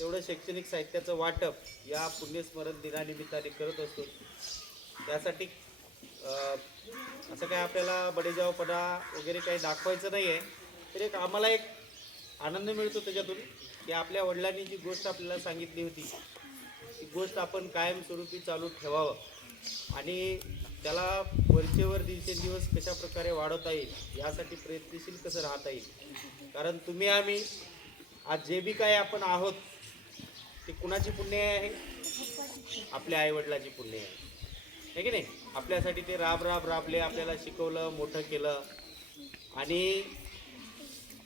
तेवढं शैक्षणिक साहित्याचं वाटप या पुण्यस्मरण दिनानिमित्ताने करत असतो. त्यासाठी असं काय आपल्याला बडेजावपणा वगैरे काही दाखवायचं नाही आहे, तर एक आम्हाला एक आनंद मिळतो त्याच्यातून की आपल्या वडिलांनी जी गोष्ट आपल्याला सांगितली होती ती गोष्ट आपण कायमस्वरूपी चालू ठेवावं आणि त्याला वरचेवर दिवसेंदिवस कशा प्रकारे वाढवता येईल यासाठी प्रयत्नशील कसं राहता येईल. कारण तुम्ही आम्ही आज जे बी काय आपण आहोत ते कुणाची पुण्य आहे? आपल्या आईवडिलाची पुण्य आहे की नाही. आपल्यासाठी ते राबले, आपल्याला शिकवलं, मोठं केलं आणि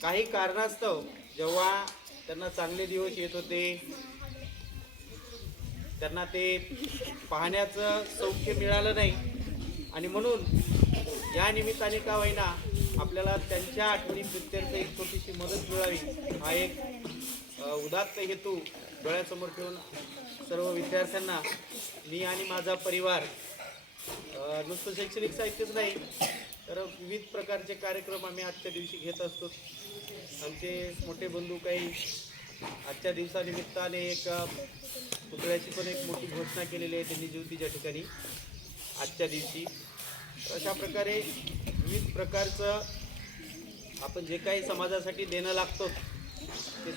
काही कारणास्तव जेव्हा त्यांना चांगले दिवस येत होते, त्यांना ते पाहण्याचं सौख्य मिळालं नाही आणि म्हणून या निमित्ताने का होईना आपल्याला त्यांच्या आठवणी प्रत्यर्थ एक छोटीशी मदत मिळावी हा एक उदात्त हेतू डोळ्यासमोर ठेवून सर्व विद्यार्थ्यांना मी आणि माझा परिवार नुसतं शैक्षणिक साहित्यच नाही तर विविध प्रकारचे कार्यक्रम आम्ही आजच्या दिवशी घेत असतो. आमचे मोठे बंधू काही आजच्या दिवसानिमित्ताने एक पुतळ्याची पण एक मोठी घोषणा केलेली आहे त्यांनी ज्योतीच्या ठिकाणी आजच्या दिवशी. अशा प्रकारे विविध प्रकारचं आपण जे काही समाजासाठी देणं लागतो ते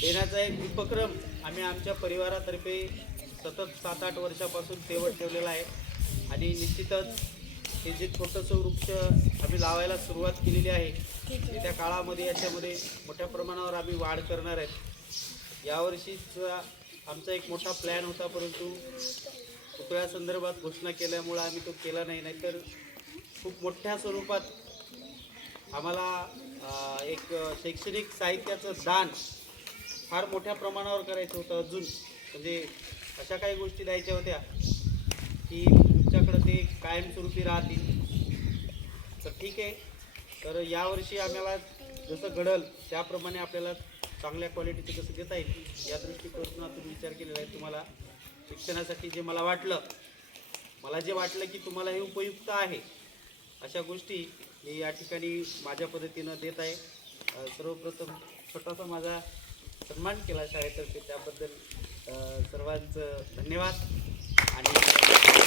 देण्याचा एक उपक्रम आम्ही आमच्या परिवारातर्फे सतत 7-8 वर्षापासून तेवत ठेवलेला आहे आणि निश्चितच हे जे छोटंसं वृक्ष आम्ही लावायला सुरुवात केलेली आहे येत्या काळामध्ये याच्यामध्ये मोठ्या प्रमाणावर आम्ही वाढ करणार आहेत. यावर्षीच आमचा एक मोठा प्लॅन होता परंतु पुतळ्यासंदर्भात घोषणा केल्यामुळं आम्ही तो केला नाही. नाहीतर खूप मोठ्या स्वरूपात आम्हाला एक शैक्षणिक साहित्याचं दान फार मोठ्या प्रमाणावर करायचं होतं. अजून म्हणजे अशा काही गोष्टी द्यायच्या होत्या की तुमच्याकडं ते कायमस्वरूपी राहतील. तर ठीक आहे, तर यावर्षी आम्हाला जसं घडल त्याप्रमाणे आपल्याला चांगल्या क्वालिटीचं कसं देता येईल या दृष्टिकोनातून विचार केलेला आहे. तुम्हाला शिक्षणासाठी जे मला जे वाटलं की तुम्हाला हे उपयुक्त आहे अशा गोष्टी मी या ठिकाणी माझ्या पद्धतीनं देत आहे. सर्वप्रथम छोटासा माझा सन्मान केला शाळेतर्फे त्याबद्दल सर्वांचं धन्यवाद आणि